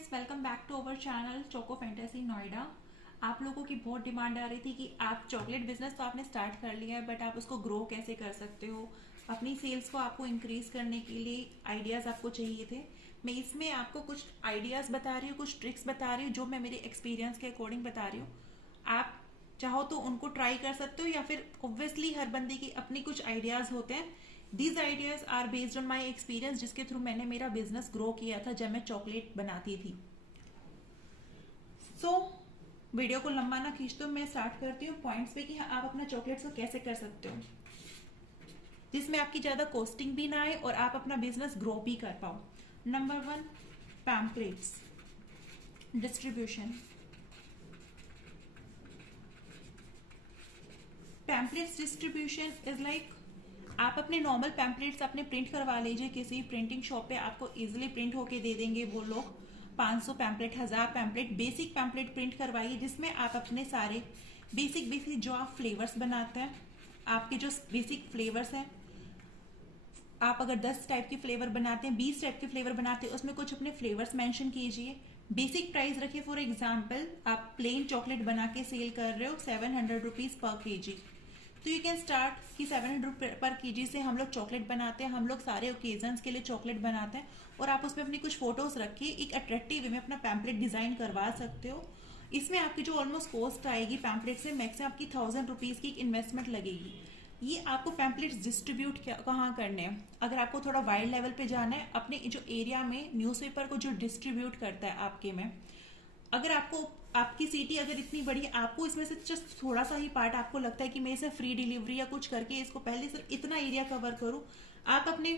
Friends, welcome back to our channel choco fantasy Noida. आप लोगों की बहुत डिमांड आ रही थी कि आप चॉकलेट बिजनेस तो आपने स्टार्ट कर लिया है, बट आप उसको ग्रो कैसे कर सकते हो। अपनी सेल्स को आपको इंक्रीज करने के लिए आइडियाज़ आपको चाहिए थे। मैं इसमें आपको कुछ आइडियाज़ बता रही हूँ, कुछ ट्रिक्स बता रही हूँ जो मैं मेरे एक्सपीरियंस के अकॉर्डिंग बता रही हूँ। आप चाहो तो उनको ट्राई कर सकते हो, या फिर ऑब्वियसली हर बंदे की अपनी कुछ आइडियाज़ होते हैं। These ideas are based on my experience, जिसके थ्रू मैंने मेरा बिजनेस ग्रो किया था जब मैं चॉकलेट बनाती थी। सो वीडियो को लंबा ना खींचते मैं स्टार्ट करती हूँ पॉइंट्स पे कि हाँ, आप अपना चॉकलेट्स को कैसे कर सकते हो जिसमें आपकी ज़्यादा कॉस्टिंग भी ना आए और आप अपना बिजनेस ग्रो भी कर पाओ। Number 1, pamphlets distribution. Pamphlets distribution is like, आप अपने नॉर्मल पैम्पलेट्स अपने प्रिंट करवा लीजिए किसी प्रिंटिंग शॉप पे, आपको इजीली प्रिंट होके दे देंगे वो लोग। 500 pamphlet, 1000 pamphlet, basic pamphlet print करवाइए जिसमें आप अपने सारे बेसिक बेसिक जो आप फ्लेवर्स बनाते हैं, आपके जो बेसिक फ्लेवर्स हैं, आप अगर 10 टाइप के फ्लेवर बनाते हैं, 20 टाइप के फ्लेवर बनाते हैं, उसमें कुछ अपने फ्लेवर्स मेंशन कीजिए। बेसिक प्राइस रखिए। फॉर एग्जांपल, आप प्लेन चॉकलेट बना के सेल कर रहे हो 700 रुपीज पर केजी, तो यू कैन स्टार्ट कि 700 पर केजी से हम लोग चॉकलेट बनाते हैं, हम लोग सारे ओकेजन्स के लिए चॉकलेट बनाते हैं, और आप उसमें अपनी कुछ फोटोज रखिए, एक अट्रैक्टिव वे में अपना पैम्पलेट डिजाइन करवा सकते हो। इसमें आपकी जो ऑलमोस्ट कॉस्ट आएगी पैम्पलेट से, मैक्सिमम आपकी 1000 रुपीज की एक इन्वेस्टमेंट लगेगी। ये आपको पैम्पलेट्स डिस्ट्रीब्यूट कहाँ करने हैं, अगर आपको थोड़ा वाइड लेवल पे जाना है, अपने जो एरिया में न्यूज़पेपर को जो डिस्ट्रीब्यूट करता है आपके में, अगर आपको आपकी सिटी अगर इतनी बड़ी है, आपको इसमें से जस्ट थोड़ा सा ही पार्ट आपको लगता है कि मैं इसे फ्री डिलीवरी या कुछ करके इसको पहले सिर्फ इतना एरिया कवर करूं, आप अपने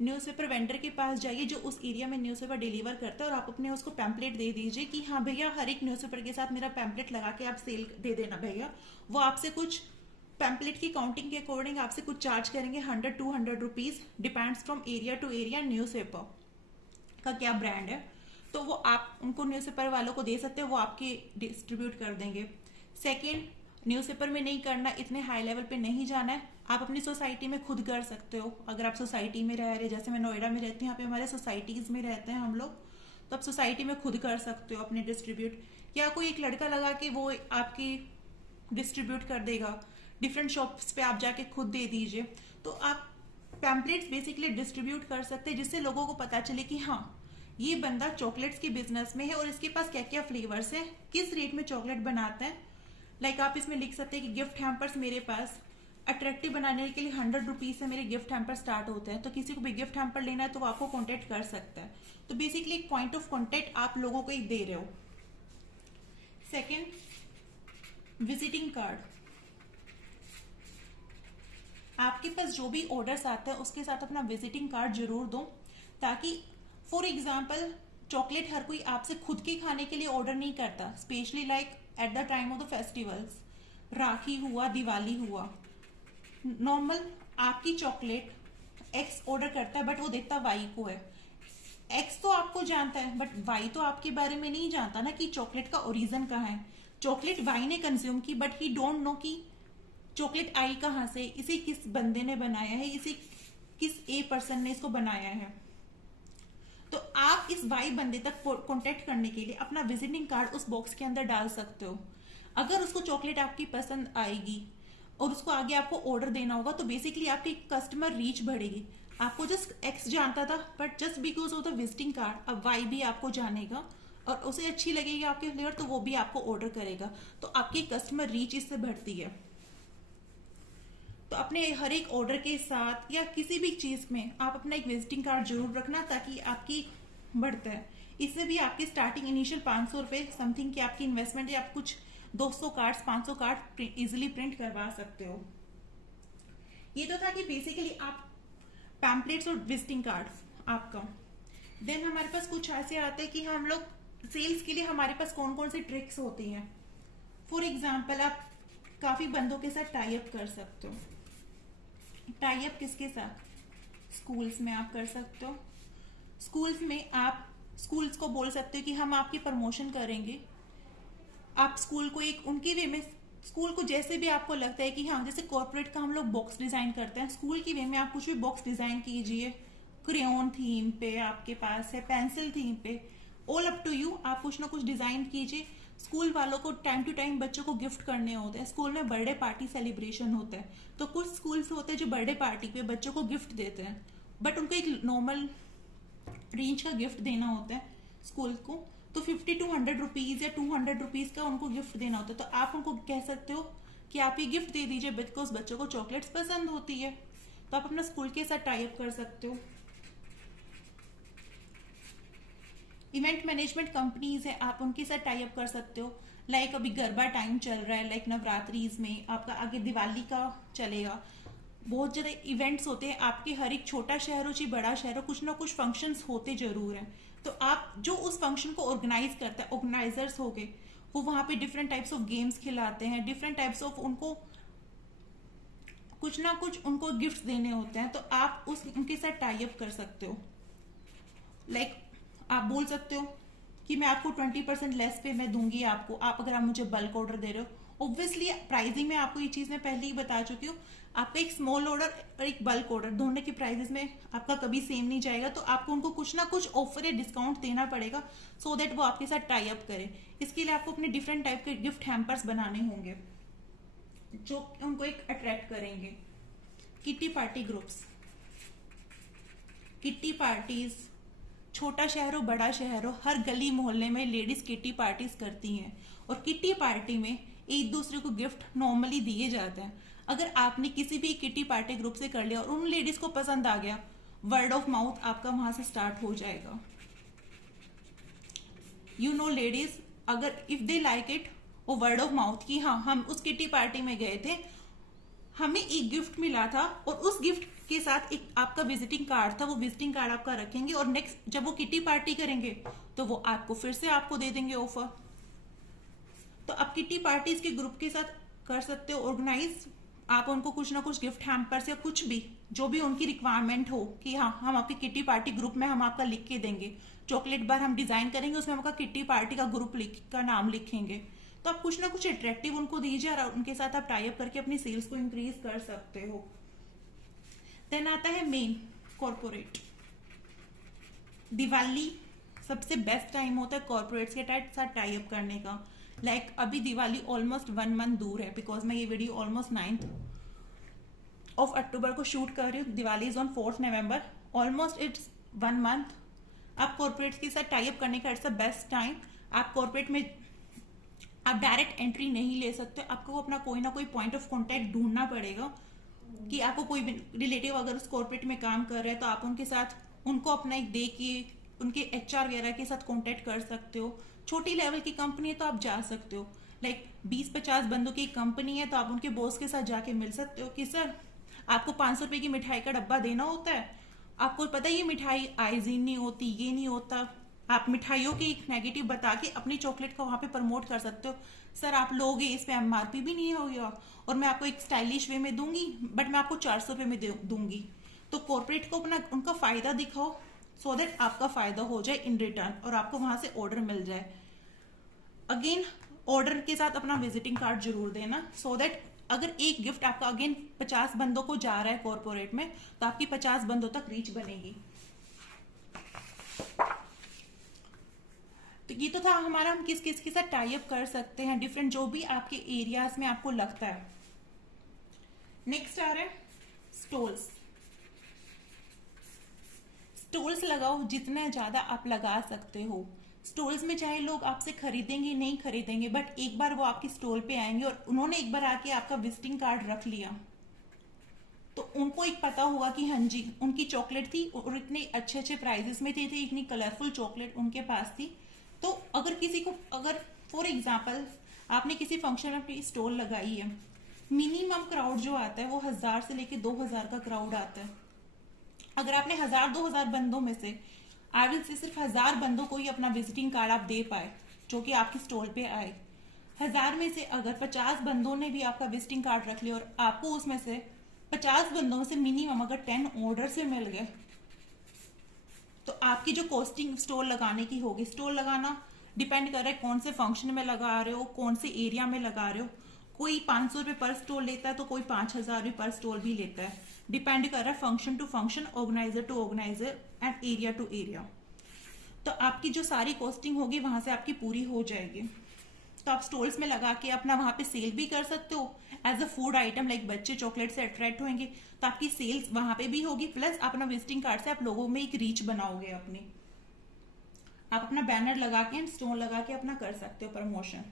न्यूज़पेपर वेंडर के पास जाइए जो उस एरिया में न्यूज़पेपर डिलीवर करता है, और आप अपने उसको पैम्पलेट दे दीजिए कि हाँ भैया, हर एक न्यूज़पेपर के साथ मेरा पैम्पलेट लगा के आप सेल दे देना भैया। वो आपसे कुछ पैम्पलेट की काउंटिंग के अकॉर्डिंग आपसे कुछ चार्ज करेंगे, 100-200 rupees, depends from area to area, newspaper का क्या ब्रांड है, तो वो आप उनको न्यूज़पेपर वालों को दे सकते हो, वो आपके डिस्ट्रीब्यूट कर देंगे। सेकेंड, न्यूज़पेपर में नहीं करना, इतने हाई लेवल पे नहीं जाना है, आप अपनी सोसाइटी में खुद कर सकते हो। अगर आप सोसाइटी में रह रहे, जैसे मैं नोएडा में रहती हूँ, यहाँ पे हमारे सोसाइटीज में रहते हैं हम लोग, तो आप सोसाइटी में खुद कर सकते हो अपने डिस्ट्रीब्यूट, या कोई एक लड़का लगा के वो आपकी डिस्ट्रीब्यूट कर देगा। डिफरेंट शॉप्स पे आप जाके खुद दे दीजिए। तो आप पैम्पलेट्स बेसिकली डिस्ट्रीब्यूट कर सकते हैं जिससे लोगों को पता चले कि हाँ, ये बंदा चॉकलेट्स के बिजनेस में है और इसके पास क्या क्या फ्लेवर्स है, किस रेट में चॉकलेट बनाता है। लाइक आप इसमें लिख सकते हैं कि गिफ्ट हैम्पर्स मेरे पास अट्रैक्टिव बनाने के लिए 100 रुपीज से मेरे गिफ्ट हैम्पर स्टार्ट होते हैं, तो किसी को भी गिफ्ट हैम्पर लेना है तो वो आपको कॉन्टेक्ट कर सकता है। तो बेसिकली एक पॉइंट ऑफ कॉन्टेक्ट आप लोगों को एक दे रहे हो। Second, visiting card. आपके पास जो भी ऑर्डर्स आता है उसके साथ अपना विजिटिंग कार्ड जरूर दो, ताकि फॉर एग्जाम्पल चॉकलेट हर कोई आपसे खुद के खाने के लिए ऑर्डर नहीं करता, specially like at the time of the festivals, Rakhi हुआ, दिवाली हुआ। नॉर्मल आपकी चॉकलेट एक्स ऑर्डर करता है बट वो देता वाई को है। एक्स तो आपको जानता है बट वाई तो आपके बारे में नहीं जानता ना कि चॉकलेट का ओरिजिन कहाँ है। चॉकलेट वाई ने कंज्यूम की बट ही डोंट नो कि चॉकलेट आई कहाँ से, इसे किस बंदे ने बनाया है, इसे किस ए पर्सन ने इसको बनाया है। तो आप इस वाई बंदे तक कांटेक्ट करने के लिए अपना विजिटिंग कार्ड उस बॉक्स के अंदर डाल सकते हो। अगर उसको चॉकलेट आपकी पसंद आएगी और उसको आगे आपको ऑर्डर देना होगा, तो बेसिकली आपकी कस्टमर रीच बढ़ेगी। आपको जस्ट एक्स जानता था but just because of the visiting card अब वाई भी आपको जानेगा, और उसे अच्छी लगेगी आपके फ्लेवर, तो वो भी आपको ऑर्डर करेगा। तो आपकी कस्टमर रीच इससे बढ़ती है। तो अपने हर एक ऑर्डर के साथ या किसी भी चीज में आप अपना एक विजिटिंग कार्ड जरूर रखना, ताकि आपकी बढ़ता है। इससे भी आपकी स्टार्टिंग इनिशियल 500 रुपए समथिंग की आपकी इन्वेस्टमेंट है, आप कुछ 200 कार्ड्स, 500 कार्ड इजिली प्रिंट करवा सकते हो। ये तो था कि बेसिकली आप पैम्पलेट्स और विजिटिंग कार्ड आपका। देन हमारे पास कुछ ऐसे आते हैं कि हम लोग सेल्स के लिए हमारे पास कौन कौन सी ट्रिक्स होती हैं। फॉर एग्जाम्पल, आप काफी बंदों के साथ टाई अप कर सकते हो। टाई अप किसके साथ? स्कूल्स में आप कर सकते हो। स्कूल्स में आप स्कूल्स को बोल सकते हो कि हम आपकी प्रमोशन करेंगे। आप स्कूल को एक उनकी वे में, स्कूल को जैसे भी आपको लगता है कि हाँ, जैसे कॉर्पोरेट का हम लोग बॉक्स डिजाइन करते हैं, स्कूल की वे में आप कुछ भी बॉक्स डिजाइन कीजिए। क्रेयॉन थीम पे आपके पास है, पेंसिल थीम पे, ऑल अप टू यू, आप कुछ ना कुछ डिजाइन कीजिए। स्कूल वालों को टाइम टू टाइम बच्चों को गिफ्ट करने होते हैं, स्कूल में बर्थडे पार्टी सेलिब्रेशन होता है, तो कुछ स्कूल्स होते हैं जो बर्थडे पार्टी पे बच्चों को गिफ्ट देते हैं, बट उनको एक नॉर्मल रेंज का गिफ्ट देना होता है स्कूल को, तो 50 to 100 रुपीज या 200 रुपीज का उनको गिफ्ट देना होता है। तो आप उनको कह सकते हो कि आप ये गिफ्ट दे दीजिए, बिकॉज बच्चों को चॉकलेट्स पसंद होती है, तो आप अपना स्कूल के साथ टाई अप कर सकते हो। इवेंट मैनेजमेंट कंपनीज है, आप उनके साथ टाई अप कर सकते हो। लाइक अभी गरबा टाइम चल रहा है, लाइक नवरात्रीज में आपका आगे दिवाली का चलेगा, बहुत ज्यादा इवेंट्स होते हैं आपके, हर एक छोटा शहर हो चाहे बड़ा शहर हो, कुछ ना कुछ फंक्शंस होते जरूर हैं। तो आप जो उस फंक्शन को ऑर्गेनाइज करता है, ऑर्गेनाइजर्स हो गए, वो वहां पे डिफरेंट टाइप्स ऑफ गेम्स खिलाते हैं, डिफरेंट टाइप्स ऑफ उनको कुछ ना कुछ उनको गिफ्ट देने होते हैं, तो आप उस उनके साथ टाई अप कर सकते हो। लाइक आप बोल सकते हो कि मैं आपको 20% लेस पे मैं दूंगी आपको, आप अगर आप मुझे बल्क ऑर्डर दे रहे हो। ऑब्वियसली प्राइसिंग में आपको ये चीज मैं पहले ही बता चुकी हूँ, आपका एक स्मॉल ऑर्डर और एक बल्क ऑर्डर दोनों के प्राइसेस में आपका कभी सेम नहीं जाएगा, तो आपको उनको कुछ ना कुछ ऑफर या डिस्काउंट देना पड़ेगा, सो दैट वो आपके साथ टाई अप करे। इसके लिए आपको अपने डिफरेंट टाइप के गिफ्ट हैम्पर्स बनाने होंगे जो उनको एक अट्रैक्ट करेंगे। Kitty party groups, kitty parties, छोटा शहर हो बड़ा शहर हो, हर गली मोहल्ले में लेडीज किट्टी पार्टीज करती हैं, और किट्टी पार्टी में एक दूसरे को गिफ्ट नॉर्मली दिए जाते हैं। अगर आपने किसी भी किट्टी पार्टी ग्रुप से कर लिया और उन लेडीज को पसंद आ गया, वर्ड ऑफ माउथ आपका वहां से स्टार्ट हो जाएगा। यू नो लेडीज, अगर इफ दे लाइक इट, वो वर्ड ऑफ माउथ की हाँ हम उस किट्टी पार्टी में गए थे, हमें एक गिफ्ट मिला था, और उस गिफ्ट के साथ एक आपका विजिटिंग कार्ड था, वो विजिटिंग कार्ड आपका रखेंगे, और नेक्स्ट जब वो किट्टी पार्टी करेंगे तो वो आपको फिर से आपको दे देंगे ऑफर। तो आप किट्टी पार्टीज के ग्रुप के साथ कर सकते हो ऑर्गेनाइज, आप उनको कुछ ना कुछ गिफ्ट हैम्पर्स या कुछ भी जो भी उनकी रिक्वायरमेंट हो कि हाँ हम आपकी किट्टी पार्टी ग्रुप में हम आपका लिख के देंगे, चॉकलेट बार हम डिजाइन करेंगे, उसमें हम आपका किट्टी पार्टी का ग्रुप का नाम लिखेंगे, तो आप कुछ ना कुछ अट्रैक्टिव उनको दीजिए और उनके साथ आप टाई अप करके अपनी सेल्स को इंक्रीज कर सकते हो। देन आता है मेन कॉर्पोरेट। दिवाली सबसे बेस्ट टाइम होता है कॉर्पोरेट्स के साथ टाई अप करने का। लाइक अभी दिवाली ऑलमोस्ट 1 मंथ दूर है, बिकॉज मैं ये वीडियो ऑलमोस्ट 9th of अक्टूबर को शूट कर रही हूँ, Diwali is on 4th November, almost it's 1 month. आप कॉर्पोरेट्स के साथ टाई अप करने का इट्स द बेस्ट टाइम। आप कॉर्पोरेट में आप डायरेक्ट एंट्री नहीं ले सकते, आपको अपना कोई ना कोई पॉइंट ऑफ कॉन्टेक्ट ढूंढना पड़ेगा कि आपको कोई रिलेटिव अगर उस कॉर्पोरेट में काम कर रहे हैं तो आप उनके साथ उनको अपना एक दे के उनके एचआर वगैरह के साथ कॉन्टेक्ट कर सकते हो। छोटी लेवल की कंपनी है तो आप जा सकते हो, लाइक 20-50 बंदों की कंपनी है तो आप उनके बॉस के साथ जाके मिल सकते हो कि सर आपको 500 रुपए की मिठाई का डब्बा देना होता है, आपको पता है ये मिठाई आइजीन नहीं होती, ये नहीं होता, आप मिठाइयों की नेगेटिव बता के अपनी चॉकलेट को वहां पे प्रमोट कर सकते हो। सर आप लोगे इस पे एमआरपी भी नहीं होगा और मैं आपको एक स्टाइलिश वे में दूंगी, बट मैं आपको 400 रुपए में दूंगी। तो कॉर्पोरेट को अपना उनका फायदा दिखाओ, सो दैट आपका फायदा हो जाए इन रिटर्न और आपको वहां से ऑर्डर मिल जाए। अगेन ऑर्डर के साथ अपना विजिटिंग कार्ड जरूर देना, सो दैट अगर एक गिफ्ट आपका अगेन 50 बंदों को जा रहा है कॉर्पोरेट में, तो आपकी 50 बंदों तक रीच बनेगी। तो ये तो था हमारा हम किस किस के साथ टाई अप कर सकते हैं, डिफरेंट जो भी आपके एरियाज में आपको लगता है। नेक्स्ट आ रहा है स्टॉल्स। स्टॉल्स लगाओ जितना ज्यादा आप लगा सकते हो। स्टॉल्स में चाहे लोग आपसे खरीदेंगे नहीं खरीदेंगे, बट एक बार वो आपकी स्टॉल पे आएंगे और उन्होंने एक बार आके आपका विजिटिंग कार्ड रख लिया तो उनको एक पता होगा कि हाँ जी उनकी चॉकलेट थी और इतने अच्छे अच्छे प्राइजेस में थी, इतनी कलरफुल चॉकलेट उनके पास थी। तो अगर किसी को अगर फॉर एग्जाम्पल आपने किसी फंक्शन में अपनी स्टॉल लगाई है, मिनिमम क्राउड जो आता है वो 1000 से लेके 2000 का क्राउड आता है। अगर आपने 1000-2000 बंदों में से आई विल से सिर्फ 1000 बंदों को ही अपना विजिटिंग कार्ड आप दे पाए जो कि आपकी स्टॉल पे आए, 1000 में से अगर 50 बंदों ने भी आपका विजिटिंग कार्ड रख लिया और आपको उसमें से 50 बंदों में से मिनिमम अगर 10 ऑर्डर से मिल गए, तो आपकी जो कॉस्टिंग स्टॉल लगाने की होगी, स्टॉल लगाना डिपेंड कर रहा है कौन से फंक्शन में लगा रहे हो, कौन से एरिया में लगा रहे हो। कोई 500 रुपए पर स्टॉल लेता है तो कोई 5000 रुपए पर स्टॉल भी लेता है, डिपेंड कर रहा है function to function, organiser to organiser and area to area. तो आपकी जो सारी कॉस्टिंग होगी वहां से आपकी पूरी हो जाएगी। तो आप स्टॉल्स में लगा के अपना वहां पे सेल भी कर सकते हो as a food item, like बच्चे चॉकलेट से अट्रैक्ट होंगे तो आपकी सेल्स वहां पे भी होगी, प्लस अपना विजिटिंग कार्ड से आप लोगों में एक रीच बनाओगे अपनी। आप अपना बैनर लगा के एंड स्टोन लगा के अपना कर सकते हो promotion.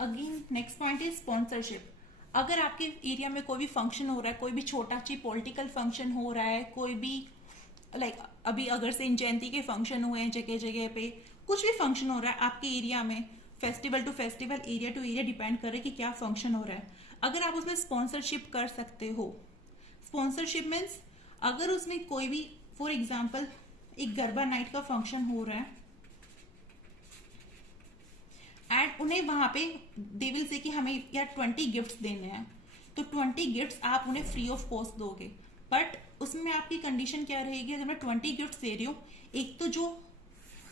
Again next point is sponsorship. अगर आपके एरिया में कोई भी फंक्शन हो रहा है, कोई भी छोटा ची पॉलिटिकल फंक्शन हो रहा है, कोई भी लाइक अभी अगर से जयंती के फंक्शन हुए हैं जगह जगह पे, कुछ भी फंक्शन हो रहा है आपके एरिया में, festival to festival, area to area depend करे कि क्या फंक्शन हो रहा है, अगर आप उसमें स्पॉन्सरशिप कर सकते हो। स्पॉन्सरशिप मीन्स अगर उसमें कोई भी, फॉर एग्जाम्पल एक गरबा नाइट का फंक्शन हो रहा है एंड उन्हें वहां पे दे विल से कि हमें यार 20 गिफ्ट्स देने हैं, तो 20 गिफ्ट्स आप उन्हें फ्री ऑफ कॉस्ट दोगे। बट उसमें आपकी कंडीशन क्या रहेगी, अगर मैं 20 गिफ्ट्स दे रही हूँ, एक तो जो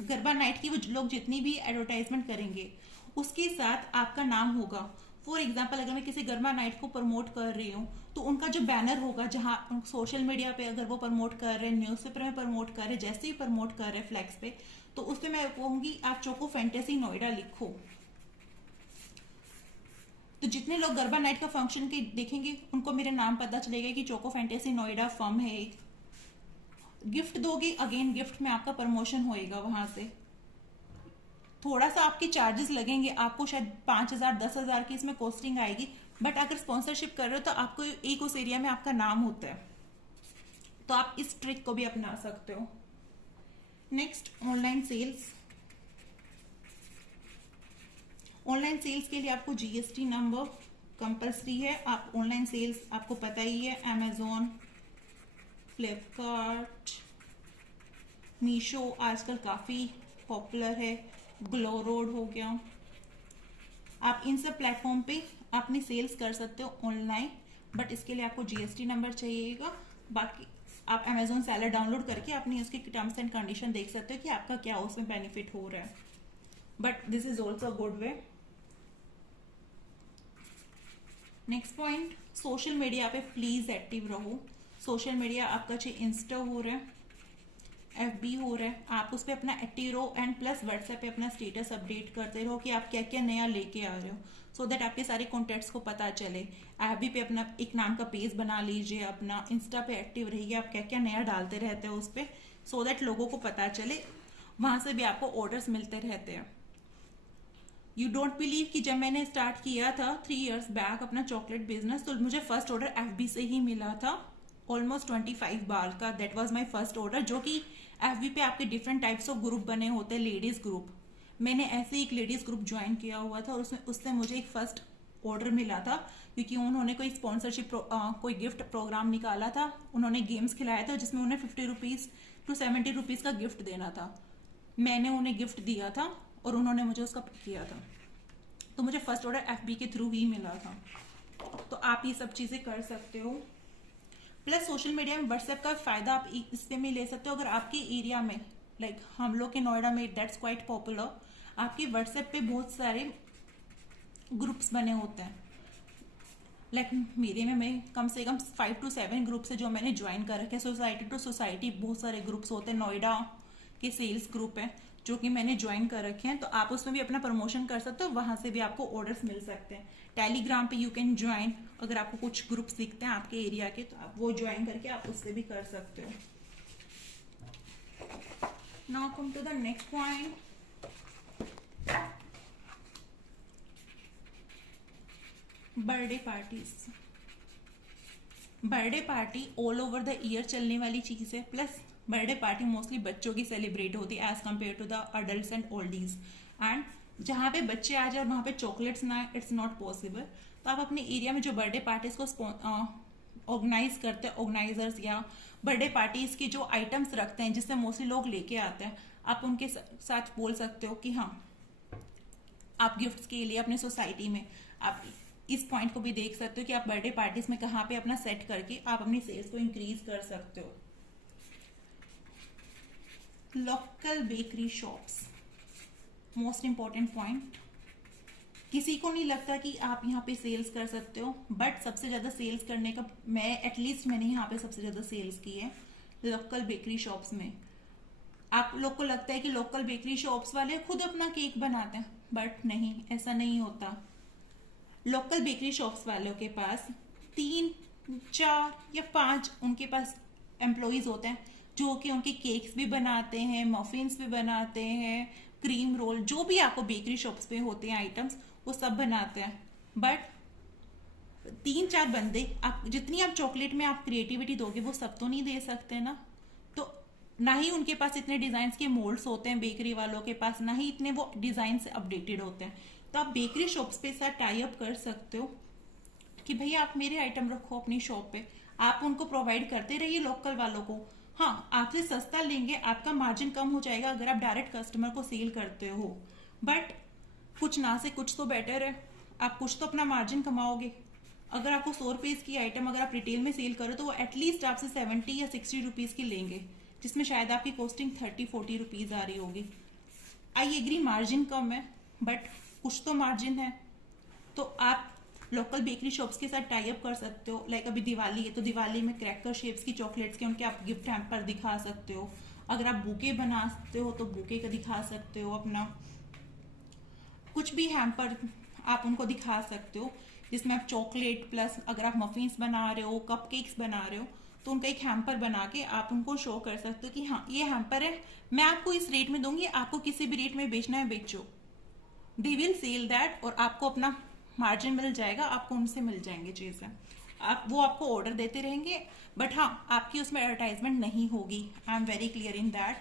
गरबा नाइट की वो लोग जितनी भी एडवर्टाइजमेंट करेंगे उसके साथ आपका नाम होगा। फॉर एग्जाम्पल अगर मैं किसी गरबा नाइट को प्रमोट कर रही हूँ तो उनका जो बैनर होगा, जहाँ सोशल मीडिया पे अगर वो प्रमोट कर रहे हैं, न्यूज़पेपर में प्रमोट कर रहे हैं, जैसे ही प्रमोट कर रहे हैं फ्लैक्स पे, तो उस पर मैं कहूंगी आप चोको फैंटेसी नोएडा लिखो। तो जितने लोग गरबा नाइट का फंक्शन के देखेंगे उनको मेरे नाम पता चलेगा कि चोको फैंटेसी नोएडा फर्म है। गिफ्ट दोगे, अगेन गिफ्ट में आपका प्रमोशन होएगा, वहां से थोड़ा सा आपके चार्जेस लगेंगे, आपको शायद 5,000 10,000 की इसमें कॉस्टिंग आएगी। बट अगर स्पॉन्सरशिप कर रहे हो तो आपको एक उस एरिया में आपका नाम होता है, तो आप इस ट्रिक को भी अपना सकते हो। Next, online sales. Online sales के लिए आपको जीएसटी नंबर कंपल्सरी है। आप ऑनलाइन सेल्स आपको पता ही है, अमेजोन, फ्लिपकार्ट, मीशो आजकल काफ़ी पॉपुलर है, ग्लो रोड हो गया, आप इन सब प्लेटफॉर्म पे अपनी सेल्स कर सकते हो ऑनलाइन। बट इसके लिए आपको जीएसटी नंबर चाहिएगा। बाकी आप अमेजोन सेलर डाउनलोड करके अपनी उसकी टर्म्स एंड कंडीशन देख सकते हो कि आपका क्या उसमें बेनिफिट हो रहा है। But this is also good way. Next point, social media पे प्लीज एक्टिव रहो। सोशल मीडिया आपका चाहे इंस्टा हो रहा है, FB हो रहा है, आप उस पर अपना एक्टिव रहो एंड प्लस व्हाट्सएप पे अपना स्टेटस अपडेट करते रहो कि आप क्या क्या नया लेके आ रहे हो, सो दैट आपके सारे कॉन्टेक्ट्स को पता चले। FB पे अपना एक नाम का पेज बना लीजिए, अपना इंस्टा पे एक्टिव रहिए, आप क्या क्या नया डालते रहते हो उस पर, सो दैट लोगों को पता चले, वहां से भी आपको ऑर्डर्स मिलते रहते हैं। यू डोंट बिलीव कि जब मैंने स्टार्ट किया था 3 years बैक अपना चॉकलेट बिजनेस, तो मुझे फर्स्ट ऑर्डर FB से ही मिला था, ऑलमोस्ट 25 बार का। That was my first order, जो कि FB पे आपके डिफरेंट टाइप्स ऑफ ग्रुप बने होते हैं, लेडीज ग्रुप। मैंने ऐसे ही एक लेडीज ग्रुप ज्वाइन किया हुआ था और उससे मुझे एक फर्स्ट ऑर्डर मिला था, क्योंकि उन्होंने कोई स्पॉन्सरशिप कोई गिफ्ट प्रोग्राम निकाला था, उन्होंने गेम्स खिलाया था जिसमें उन्हें 50 रुपीज to 70 रुपीज का गिफ्ट देना था। मैंने उन्हें गिफ्ट दिया था और उन्होंने मुझे उसका पिक किया था, तो मुझे फर्स्ट ऑर्डर FB के थ्रू ही मिला था। तो आप ये सब चीजें कर सकते हो। प्लस सोशल मीडिया में व्हाट्सएप का फायदा आप इससे में ले सकते हो। अगर आपके एरिया में, लाइक हम लोग के नोएडा में दैट्स क्वाइट पॉपुलर, आपके व्हाट्सएप पे बहुत सारे ग्रुप्स बने होते हैं। लाइक मेरे में मैं कम से कम 5 to 7 ग्रुप्स है जो मैंने ज्वाइन कर रखे हैं। सोसाइटी टू सोसाइटी बहुत सारे ग्रुप्स होते हैं, नोएडा के सेल्स ग्रुप है जो कि मैंने ज्वाइन कर रखे हैं, तो आप उसमें भी अपना प्रमोशन कर सकते हो, वहां से भी आपको ऑर्डर्स मिल सकते हैं। टेलीग्राम पे यू कैन ज्वाइन, अगर आपको कुछ ग्रुप्स दिखते हैं आपके एरिया के तो आप वो ज्वाइन करके आप उससे भी कर सकते हो। Now come to the next point, birthday parties. Birthday party all over the year चलने वाली चीज है। प्लस बर्थडे पार्टी मोस्टली बच्चों की सेलिब्रेट होती है as compare to the adult and oldies. And जहाँ पे बच्चे आ जाए और वहाँ पे चॉकलेट्स ना, इट्स नॉट पॉसिबल। तो आप अपने एरिया में जो बर्थडे पार्टीज को ऑर्गेनाइज करते हैं, ऑर्गेनाइजर्स या बर्थडे पार्टीज के जो आइटम्स रखते हैं जिससे मोस्टली लोग लेके आते हैं, आप उनके साथ बोल सकते हो कि हाँ, आप गिफ्ट्स के लिए अपने सोसाइटी में आप इस पॉइंट को भी देख सकते हो कि आप बर्थडे पार्टीज में कहाँ पे अपना सेट करके आप अपनी सेल्स को इंक्रीज कर सकते हो। Local bakery shops, most important point. किसी को नहीं लगता कि आप यहाँ पे सेल्स कर सकते हो, बट सबसे ज्यादा सेल्स करने का मैंने यहाँ पे सबसे ज्यादा सेल्स की है लोकल बेकरी शॉप्स में। आप लोग को लगता है कि लोकल बेकरी शॉप्स वाले खुद अपना केक बनाते हैं, बट नहीं, ऐसा नहीं होता। लोकल बेकरी शॉप्स वालों के पास 3, 4 या 5 उनके पास एम्प्लॉयज होते हैं जो कि उनके केक्स भी बनाते हैं, मफिन्स भी बनाते हैं, क्रीम रोल, जो भी आपको बेकरी शॉप्स पे होते हैं आइटम्स, वो सब बनाते हैं। बट 3-4 बंदे, आप जितनी आप चॉकलेट में आप क्रिएटिविटी दोगे वो सब तो नहीं दे सकते ना। तो ना ही उनके पास इतने डिजाइन के मोल्ड्स होते हैं बेकरी वालों के पास, ना ही इतने वो डिजाइन से अपडेटेड होते हैं। तो आप बेकरी शॉप्स पे साथ टाई अप कर सकते हो कि भैया आप मेरे आइटम रखो अपनी शॉप पे, आप उनको प्रोवाइड करते रहिए लोकल वालों को। हाँ, आपसे सस्ता लेंगे, आपका मार्जिन कम हो जाएगा अगर आप डायरेक्ट कस्टमर को सेल करते हो, बट कुछ ना से कुछ तो बेटर है, आप कुछ तो अपना मार्जिन कमाओगे। अगर आपको 100 रुपीज की आइटम अगर आप रिटेल में सेल करो तो वो एटलीस्ट आपसे 70 या 60 रुपीज की लेंगे, जिसमें शायद आपकी कॉस्टिंग 30-40 रुपीज आ रही होगी। आई एग्री मार्जिन कम है, बट कुछ तो मार्जिन है। तो आप लोकल बेकरी शॉप्स के साथ टाई अप कर सकते हो। लाइक अभी दिवाली है तो दिवाली में क्रैकर शेप्स की चॉकलेट्स के उनके आप गिफ्ट हैम्पर दिखा सकते हो। अगर आप बुके बनाते हो तो बुके का दिखा सकते हो, अपना कुछ भी हैम्पर आप उनको दिखा सकते हो जिसमें आप चॉकलेट प्लस, अगर आप मफिन्स बना रहे हो, कपकेक्स बना रहे हो, तो उनका एक हैम्पर बना के आप उनको शो कर सकते हो कि हाँ ये हैम्पर है, मैं आपको इस रेट में दूंगी, आपको किसी भी रेट में बेचना है बेचो। दे विल सेल दैट और आपको अपना मार्जिन मिल जाएगा, आपको उनसे मिल जाएंगे चीजें, वो आपको ऑर्डर देते रहेंगे। बट हाँ, आपकी उसमें एडवर्टाइजमेंट नहीं होगी, I am very clear in that,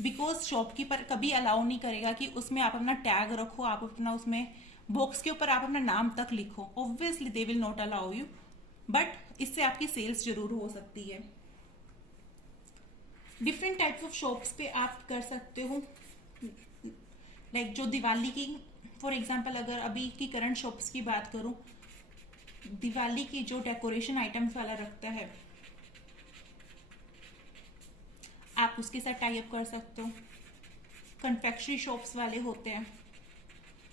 because shopkeeper कभी अलाउ नहीं करेगा कि उसमें आप अपना टैग रखो, आप अपना उसमें बॉक्स के ऊपर आप अपना नाम तक लिखो। Obviously they will not allow you, but इससे आपकी सेल्स जरूर हो सकती है। डिफरेंट टाइप्स ऑफ शॉप्स पे आप कर सकते हो। लाइक जो दिवाली की, फॉर एग्जाम्पल अगर अभी की करंट शॉप्स की बात करूं, दिवाली की जो डेकोरेशन आइटम्स वाला रखता है आप उसके साथ टाई अप कर सकते हो। कन्फेक्शनरी शॉप्स वाले होते हैं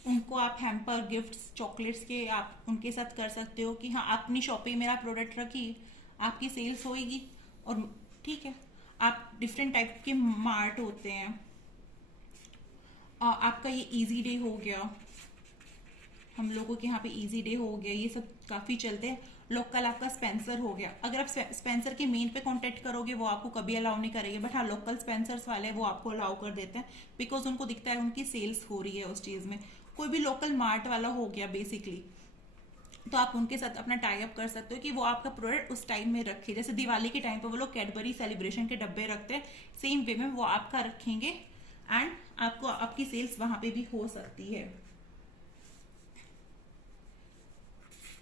उनको आप हैम्पर, गिफ्ट्स, चॉकलेट्स के आप उनके साथ कर सकते हो कि हाँ आप अपनी शॉप पे मेरा प्रोडक्ट रखिए, आपकी सेल्स होएगी और ठीक है। आप डिफरेंट टाइप के मार्ट होते हैं, आपका ये इजी डे हो गया, हम लोगों के यहाँ पे इजी डे हो गया, ये सब काफी चलते हैं। लोकल आपका स्पेंसर हो गया, अगर आप स्पेंसर के मेन पे कांटेक्ट करोगे वो आपको कभी अलाउ नहीं करेंगे, बट हाँ लोकल स्पेंसर्स वाले वो आपको अलाउ कर देते हैं बिकॉज उनको दिखता है उनकी सेल्स हो रही है उस चीज में। कोई भी लोकल मार्ट वाला हो गया बेसिकली, तो आप उनके साथ अपना टाई अप कर सकते हो कि वो आपका प्रोडक्ट उस टाइम में रखे। जैसे दिवाली के टाइम पे वो लोग कैडबरी सेलिब्रेशन के डब्बे रखते हैं, सेम वे में वो आपका रखेंगे एंड आपको आपकी सेल्स वहां पे भी हो सकती है।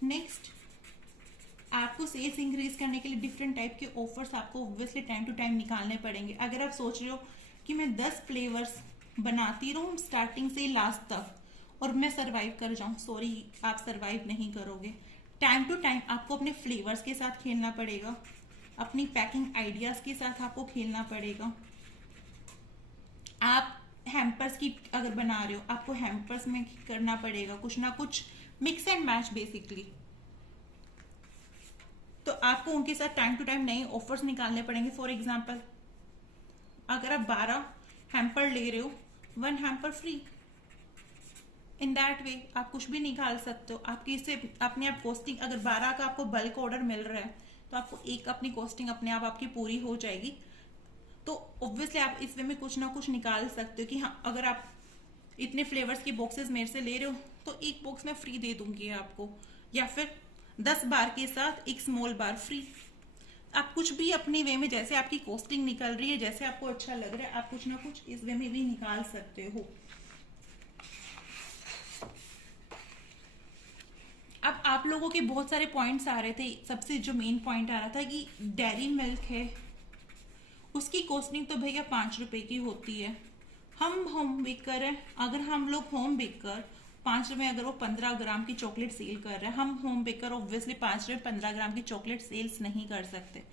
नेक्स्ट, आपको सेल्स इंक्रीज करने के लिए डिफरेंट टाइप के ऑफर्स आपको ऑब्वियसली टाइम टू टाइम निकालने पड़ेंगे। अगर आप सोच रहे हो कि मैं 10 फ्लेवर्स बनाती रहूं स्टार्टिंग से लास्ट तक और मैं सरवाइव कर जाऊं, सॉरी आप सरवाइव नहीं करोगे। टाइम टू टाइम आपको अपने फ्लेवर्स के साथ खेलना पड़ेगा, अपनी पैकिंग आइडियाज के साथ आपको खेलना पड़ेगा। आप हैम्पर्स की अगर बना रहे हो आपको हैम्पर्स में करना पड़ेगा कुछ ना कुछ मिक्स एंड मैच बेसिकली। तो आपको उनके साथ टाइम टू टाइम नए ऑफर्स निकालने पड़ेंगे। फॉर एग्जाम्पल अगर आप 12 हैम्पर ले रहे हो, 1 hamper free, in that way आप कुछ भी निकाल सकते हो। आपकी इससे अपने आप कॉस्टिंग, अगर 12 का आपको बल्क ऑर्डर मिल रहा है तो आपको एक अपनी कॉस्टिंग अपने आप आपकी पूरी हो जाएगी। तो ऑब्वियसली आप इस वे में कुछ ना कुछ निकाल सकते हो कि हाँ अगर आप इतने फ्लेवर्स की बॉक्सेस मेरे से ले रहे हो तो एक बॉक्स में फ्री दे दूंगी आपको, या फिर 10 बार के साथ एक स्मॉल बार फ्री। आप कुछ भी अपने वे में, जैसे आपकी कॉस्टिंग निकल रही है, जैसे आपको अच्छा लग रहा है, आप कुछ ना कुछ इस वे में भी निकाल सकते हो। अब आप लोगों के बहुत सारे पॉइंट्स आ रहे थे, सबसे जो मेन पॉइंट आ रहा था कि डेयरी मिल्क है उसकी कॉस्टिंग तो भैया 5 रुपए की होती है। हम होम बेकर हैं, अगर हम लोग होम बेकर 5 रुपए, अगर वो 15 ग्राम की चॉकलेट सेल कर रहे हैं, हम होम बेकर ऑब्वियसली 5 रुपए 15 ग्राम की चॉकलेट सेल्स नहीं कर सकते।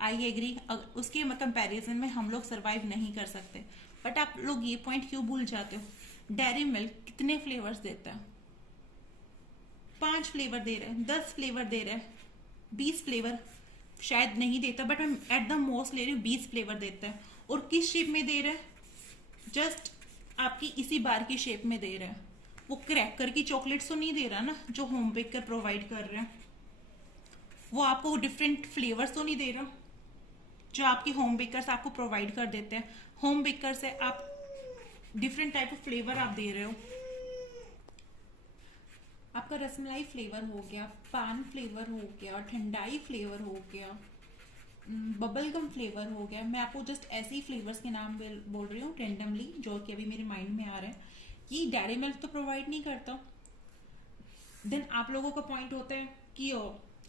आई एग्री, उसके कंपैरिजन में हम लोग सरवाइव नहीं कर सकते। बट आप लोग ये पॉइंट क्यों भूल जाते हो, डेयरी मिल्क कितने फ्लेवर्स देता है? 5 फ्लेवर दे रहे हैं, 10 फ्लेवर दे रहे हैं, 20 फ्लेवर शायद नहीं देता, बट मैं एट द मोस्ट ले रही हूँ 20 फ्लेवर देता है। और किस शेप में दे रहे हैं? जस्ट आपकी इसी बार की शेप में दे रहे हैं। वो क्रैकर की चॉकलेट्स तो नहीं दे रहा ना जो होम बेकर प्रोवाइड कर रहे हैं। वो आपको डिफरेंट फ्लेवर्स तो नहीं दे रहा जो आपके होम बेकर्स आपको प्रोवाइड कर देते हैं। होम बेकर से आप डिफरेंट टाइप ऑफ फ्लेवर आप दे रहे हो। आपका रसमलाई फ्लेवर हो गया, पान फ्लेवर हो गया, ठंडाई फ्लेवर हो गया, बबल गम फ्लेवर हो गया। मैं आपको जस्ट ऐसे ही फ्लेवर्स के नाम बोल रही हूँ रेंडमली जो कि अभी मेरे माइंड में आ रहे हैं। ये डेयरी मिल्क तो प्रोवाइड नहीं करता। देन आप लोगों का पॉइंट होता है कि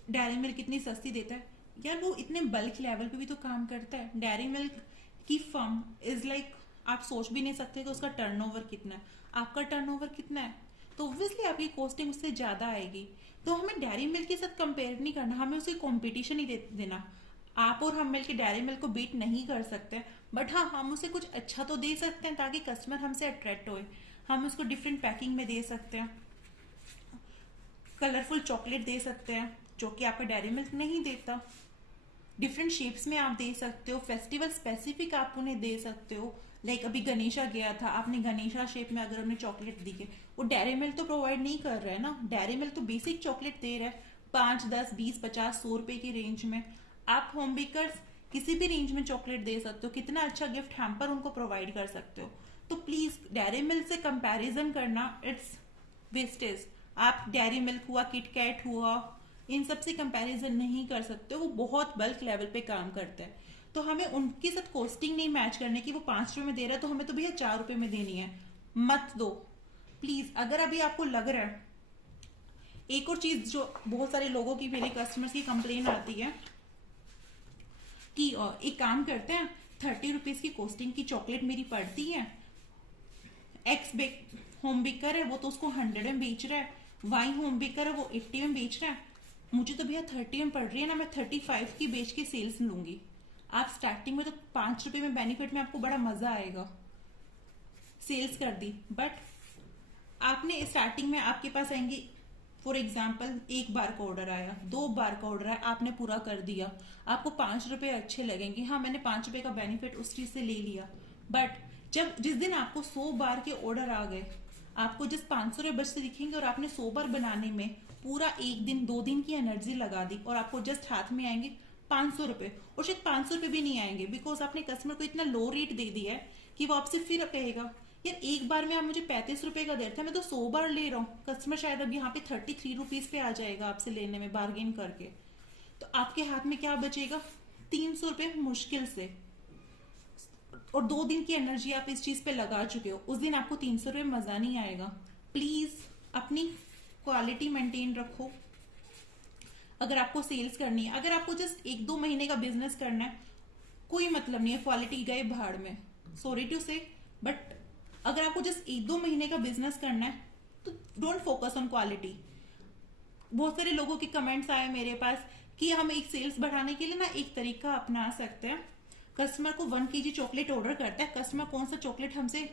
डेयरी मिल्क इतनी सस्ती देता है। यार वो इतने बल्क लेवल पे भी तो काम करता है। डेयरी मिल्क की फर्म इज लाइक आप सोच भी नहीं सकते कि उसका टर्नओवर कितना है। आपका टर्नओवर कितना है तो ऑब्वियसली आपकी कॉस्टिंग उससे ज्यादा आएगी। तो हमें डेयरी मिल्क के साथ कंपेयर नहीं करना, हमें उसे कंपटीशन ही देना। आप और हम मिलकर डेयरी मिल्क को बीट नहीं कर सकते, बट हाँ हम उसे कुछ अच्छा तो दे सकते हैं ताकि कस्टमर हमसे अट्रैक्ट होए। हम उसको डिफरेंट पैकिंग में दे सकते हैं, कलरफुल चॉकलेट दे सकते हैं जो कि आपका डेयरी मिल्क नहीं देता। डिफरेंट शेप्स में आप दे सकते हो, फेस्टिवल स्पेसिफिक आप उन्हें दे सकते हो। लाइक अभी गणेशा गया था, आपने गणेशा शेप में अगर हमने चॉकलेट दी है, वो डेयरी मिल्क तो प्रोवाइड नहीं कर रहा है ना। डेयरी मिल्क तो बेसिक चॉकलेट दे रहा है 5, 10, 20, 50, 100 रुपए की रेंज में। आप होम बेकर्स किसी भी रेंज में चॉकलेट दे सकते हो, कितना अच्छा गिफ्ट हैम्पर उनको प्रोवाइड कर सकते हो। तो प्लीज डेयरी मिल्क से कंपैरिजन करना इट्स वेस्टेज। आप डेयरी मिल्क हुआ, किटकैट हुआ, इन सब से कंपैरिजन नहीं कर सकते। वो बहुत बल्क लेवल पे काम करता है, तो हमें उनके साथ कॉस्टिंग नहीं मैच करने की। वो 5 रुपए में दे रहा है तो हमें तो भैया 4 रुपए में देनी है, मत दो प्लीज। अगर अभी आपको लग रहा है, एक और चीज जो बहुत सारे लोगों की, मेरे कस्टमर्स की कंप्लेन आती है कि एक काम करते हैं 30 रुपीज की कॉस्टिंग की चॉकलेट मेरी पड़ती है, एक्स बेक होम बेकर है वो तो उसको 100 में बेच रहा है, वाई होम बेकर है वो 80 में बेच रहा है, मुझे तो भैया 30 में पड़ रही है ना, मैं 35 की बेच के सेल्स लूंगी। आप स्टार्टिंग में तो 5 रुपए में बेनिफिट में आपको बड़ा मजा आएगा, सेल्स कर दी। बट आपने स्टार्टिंग में आपके पास आएंगे, फॉर एग्जाम्पल 1 बार का ऑर्डर आया, 2 बार का ऑर्डर आया, आपने पूरा कर दिया, आपको 5 रुपए अच्छे लगेंगे, हाँ मैंने 5 रुपए का बेनिफिट उस चीज से ले लिया। बट जिस दिन आपको 100 बार के ऑर्डर आ गए, आपको जिस 500 रुपए बचते दिखेंगे और आपने 100 बार बनाने में पूरा 1 दिन 2 दिन की एनर्जी लगा दी और आपको जस्ट हाथ में आएंगे 500 रुपए, और शायद 500 रुपए भी नहीं आएंगे बिकॉज आपने कस्टमर को इतना लो रेट दे दिया है कि वो आपसे फिर कहेगा यार 1 बार में आप मुझे 35 रुपए का दे रहे थे, मैं तो 100 बार ले रहा हूँ। कस्टमर शायद अब यहाँ पे 33 रुपीज पे आ जाएगा आपसे लेने में बार्गेन करके। तो आपके हाथ में क्या बचेगा? 300 रुपए मुश्किल से, और 2 दिन की एनर्जी आप इस चीज पे लगा चुके हो। उस दिन आपको 300 रुपए मजा नहीं आएगा। प्लीज अपनी क्वालिटी मेंटेन रखो। अगर आपको सेल्स करनी है, अगर आपको जस्ट 1-2 महीने का बिजनेस करना है, कोई मतलब नहीं है, क्वालिटी गए भाड़ में, सॉरी टू से। बट अगर आपको जस्ट 1-2 महीने का बिजनेस करना है तो डोंट फोकस ऑन क्वालिटी। बहुत सारे लोगों के कमेंट्स आए मेरे पास कि हम एक सेल्स बढ़ाने के लिए ना एक तरीका अपना सकते हैं। कस्टमर को 1 kg चॉकलेट ऑर्डर करता है, कस्टमर कौन सा चॉकलेट हमसे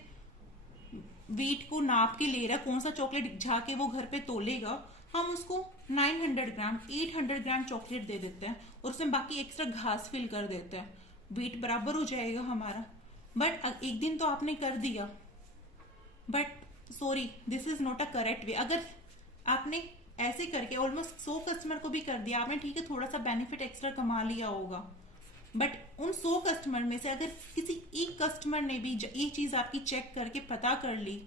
वेट को नाप के ले रहा है, कौन सा चॉकलेट जाके वो घर पे तोलेगा, हम उसको 900 ग्राम 800 ग्राम चॉकलेट दे देते हैं और उसमें बाकी एक्स्ट्रा घास फिल कर देते हैं, वेट बराबर हो जाएगा हमारा। बट एक दिन तो आपने कर दिया, but sorry this is not a correct way. अगर आपने ऐसे करके ऑलमोस्ट 100 कस्टमर को भी कर दिया आपने, ठीक है थोड़ा सा बेनिफिट एक्स्ट्रा कमा लिया होगा, बट उन 100 कस्टमर में से अगर किसी एक कस्टमर ने भी ये चीज आपकी चेक करके पता कर ली,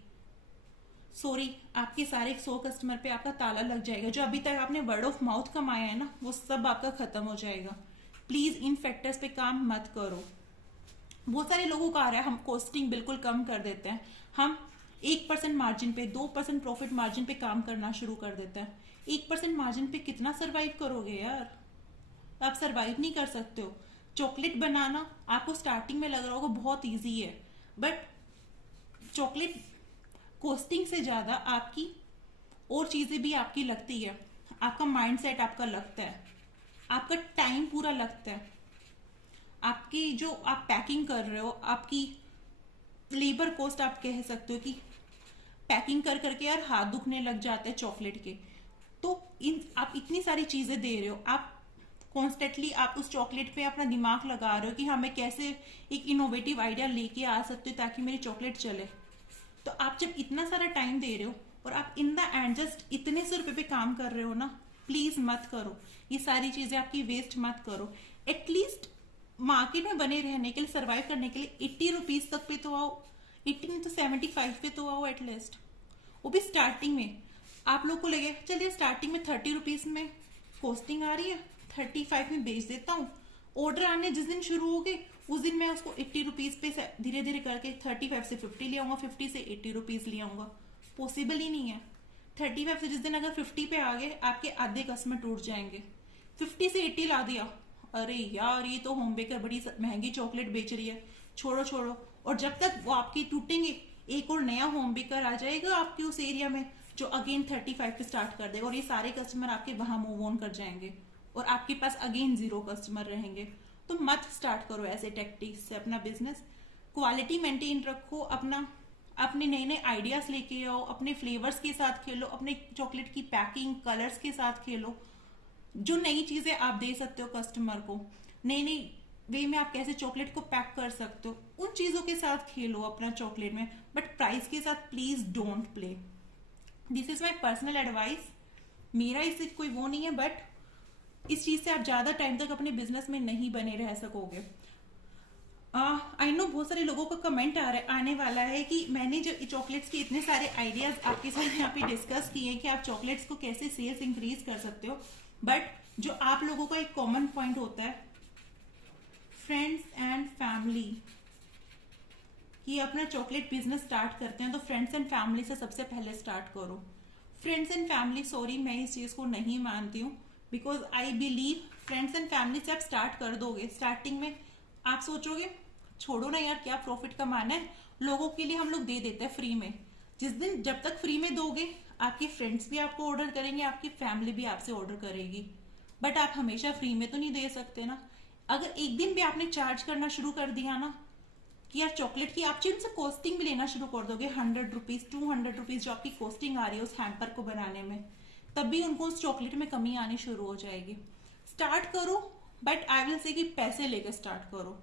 सॉरी आपके सारे 100 कस्टमर पे आपका ताला लग जाएगा। जो अभी तक आपने वर्ड ऑफ माउथ कमाया है ना, वो सब आपका खत्म हो जाएगा। प्लीज इन फैक्टर्स पे काम मत करो। बहुत सारे लोगों का आ रहा है हम कॉस्टिंग बिल्कुल कम कर देते हैं, हम 1% मार्जिन पे 2% प्रॉफिट मार्जिन पे काम करना शुरू कर देते हैं। 1% मार्जिन पे कितना सरवाइव करोगे यार? आप सरवाइव नहीं कर सकते हो। चॉकलेट बनाना आपको स्टार्टिंग में लग रहा होगा बहुत इजी है, बट चॉकलेट कॉस्टिंग से ज्यादा आपकी और चीजें भी आपकी लगती है। आपका माइंडसेट आपका लगता है, आपका टाइम पूरा लगता है, आपकी जो आप पैकिंग कर रहे हो, आपकी लेबर कॉस्ट आप कह सकते हो कि पैकिंग कर करके यार हाथ दुखने लग जाते हैं चॉकलेट के। तो आप इतनी सारी चीजें दे रहे हो, आप कॉन्स्टेंटली आप उस चॉकलेट पे अपना दिमाग लगा रहे हो कि हमें कैसे एक इनोवेटिव आइडिया लेके आ सकते हो ताकि मेरी चॉकलेट चले। तो आप जब इतना सारा टाइम दे रहे हो और आप इन द एंड जस्ट इतने से रुपए पे काम कर रहे हो ना, प्लीज मत करो ये सारी चीजें, आपकी वेस्ट मत करो। एटलीस्ट मार्केट में बने रहने के लिए, सर्वाइव करने के लिए 80 रुपीज तक पे तो आओ, 80 नहीं तो 75 पे तो आओ एटलीस्ट, वो भी स्टार्टिंग में। आप लोग को लगे चलिए स्टार्टिंग में 30 रुपीज में कॉस्टिंग आ रही है, 35 में बेच देता हूँ, ऑर्डर आने जिस दिन शुरू हो गए उस दिन मैं उसको 80 रुपीज पे धीरे धीरे करके 35 से 50 ले आऊंगा, 50 से 80 रुपीज ले आऊंगा। पॉसिबल ही नहीं है। 35 से जिस दिन अगर 50 पे आ गए, आपके आधे कस्टमर टूट जाएंगे। 50 से 80 ला दिया, अरे यार ये तो होम बेकर बड़ी महंगी चॉकलेट बेच रही है, छोड़ो छोड़ो। और जब तक वो आपकी टूटेंगे, एक और नया होम बेकर आ जाएगा आपके उस एरिया में जो अगेन 35 पे स्टार्ट कर देगा, और ये सारे कस्टमर आपके वहां मूव ऑन कर जाएंगे और आपके पास अगेन 0 कस्टमर रहेंगे। तो मत स्टार्ट करो ऐसे टेक्टिक्स से अपना बिजनेस। क्वालिटी मेंटेन रखो, अपने नए नए आइडियाज लेके आओ, अपने फ्लेवर्स के साथ खेलो, अपने चॉकलेट की पैकिंग कलर्स के साथ खेलो। जो नई चीजें आप दे सकते हो कस्टमर को, नई नई वे में आप कैसे चॉकलेट को पैक कर सकते हो, उन चीजों के साथ खेलो अपना चॉकलेट में। बट प्राइस के साथ please don't play. This is my personal advice. मेरा इससे कोई वो नहीं है, बट इस चीज से आप ज्यादा टाइम तक अपने बिजनेस में नहीं बने रह सकोगे। आई नो बहुत सारे लोगों का कमेंट आने वाला है कि मैंने जो चॉकलेट्स के इतने सारे आइडियाज आपके साथ यहाँ पे डिस्कस किए हैं कि आप चॉकलेट्स को कैसे सेल्स इंक्रीज कर सकते हो, बट जो आप लोगों का एक कॉमन पॉइंट होता है फ्रेंड्स एंड फैमिली, कि अपना चॉकलेट बिजनेस स्टार्ट करते हैं तो फ्रेंड्स एंड फैमिली से सबसे पहले स्टार्ट करो। फ्रेंड्स एंड फैमिली, सॉरी मैं इस चीज को नहीं मानती हूँ, because I believe friends and family से आप स्टार्ट कर दोगे, स्टार्टिंग में आप सोचोगे छोड़ो ना यार क्या प्रॉफिट कमाना है, लोगों के लिए हम लोग दे देते हैं फ्री में। जिस दिन जब तक फ्री में दोगे, आपके फ्रेंड्स भी आपको ऑर्डर करेंगे, आपकी फैमिली भी आपसे ऑर्डर करेगी, बट आप हमेशा फ्री में तो नहीं दे सकते ना। अगर एक दिन भी आपने चार्ज करना शुरू कर दिया ना कि यार चॉकलेट की, आप उनसे कॉस्टिंग भी लेना शुरू कर दोगे, 100 रुपीज 200 रुपीज जो आपकी कॉस्टिंग आ रही है उस हैम्पर को बनाने में, तब भी उनको उस चॉकलेट में कमी आनी शुरू हो जाएगी। स्टार्ट करो, बट आई विल से कि पैसे लेकर स्टार्ट करो,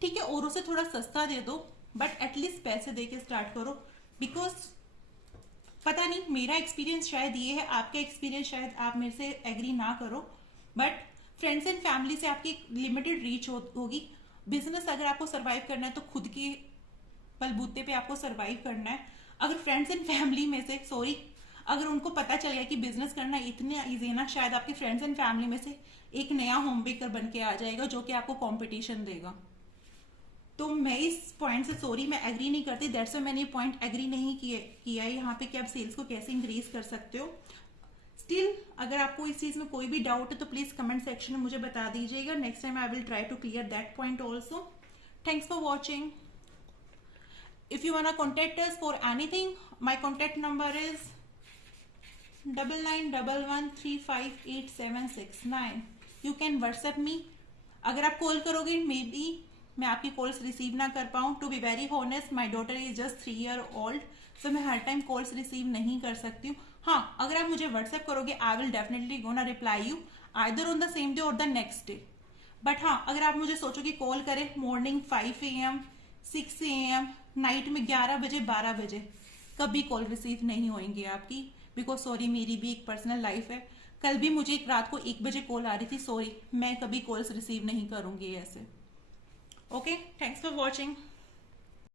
ठीक है, औरों से थोड़ा सस्ता दे दो, बट एटलीस्ट पैसे देके स्टार्ट करो। बिकॉज पता नहीं, मेरा एक्सपीरियंस शायद ये है, आपका एक्सपीरियंस शायद आप मेरे से एग्री ना करो, बट फ्रेंड्स एंड फैमिली से आपकी लिमिटेड रीच होगी। बिजनेस अगर आपको सर्वाइव करना है तो खुद के बलबूते पे आपको सर्वाइव करना है। अगर फ्रेंड्स एंड फैमिली में से, सॉरी, अगर उनको पता चल गया कि बिजनेस करना इतना इजी है ना, शायद आपके फ्रेंड्स एंड फैमिली में से एक नया होम बेकर बन के आ जाएगा जो कि आपको कंपटीशन देगा। तो मैं इस पॉइंट से, सॉरी, मैं एग्री नहीं करती, दैट्स व्हाई मैंने ये पॉइंट एग्री नहीं किया है यहाँ पे कि आप सेल्स को कैसे इंक्रीज कर सकते हो। स्टिल अगर आपको इस चीज में कोई भी डाउट है तो प्लीज कमेंट सेक्शन में मुझे बता दीजिएगा। Next time I will try to clear that point also. Thanks for watching. If you want to contact us for anything, my contact number is 9911358769। You can WhatsApp me. अगर आप call करोगे may be मैं आपकी calls receive ना कर पाऊँ। To be very honest, my daughter is just 3 year old, सो मैं हर टाइम कॉल्स रिसीव नहीं कर सकती हूँ। हाँ, अगर आप मुझे व्हाट्सएप करोगे, I will definitely gonna reply you either on the same day और द नेक्स्ट डे। बट हाँ, अगर आप मुझे सोचो कि कॉल करें मॉर्निंग 5 AM 6 AM, नाइट में 11 बजे 12 बजे, कभी कॉल रिसीव नहीं होंगी आपकी, बिकॉज सॉरी मेरी भी एक पर्सनल लाइफ है। कल भी मुझे एक रात को 1 बजे कॉल आ रही थी, सॉरी मैं कभी कॉल्स रिसीव नहीं करूंगी ऐसे। Okay, thanks for watching.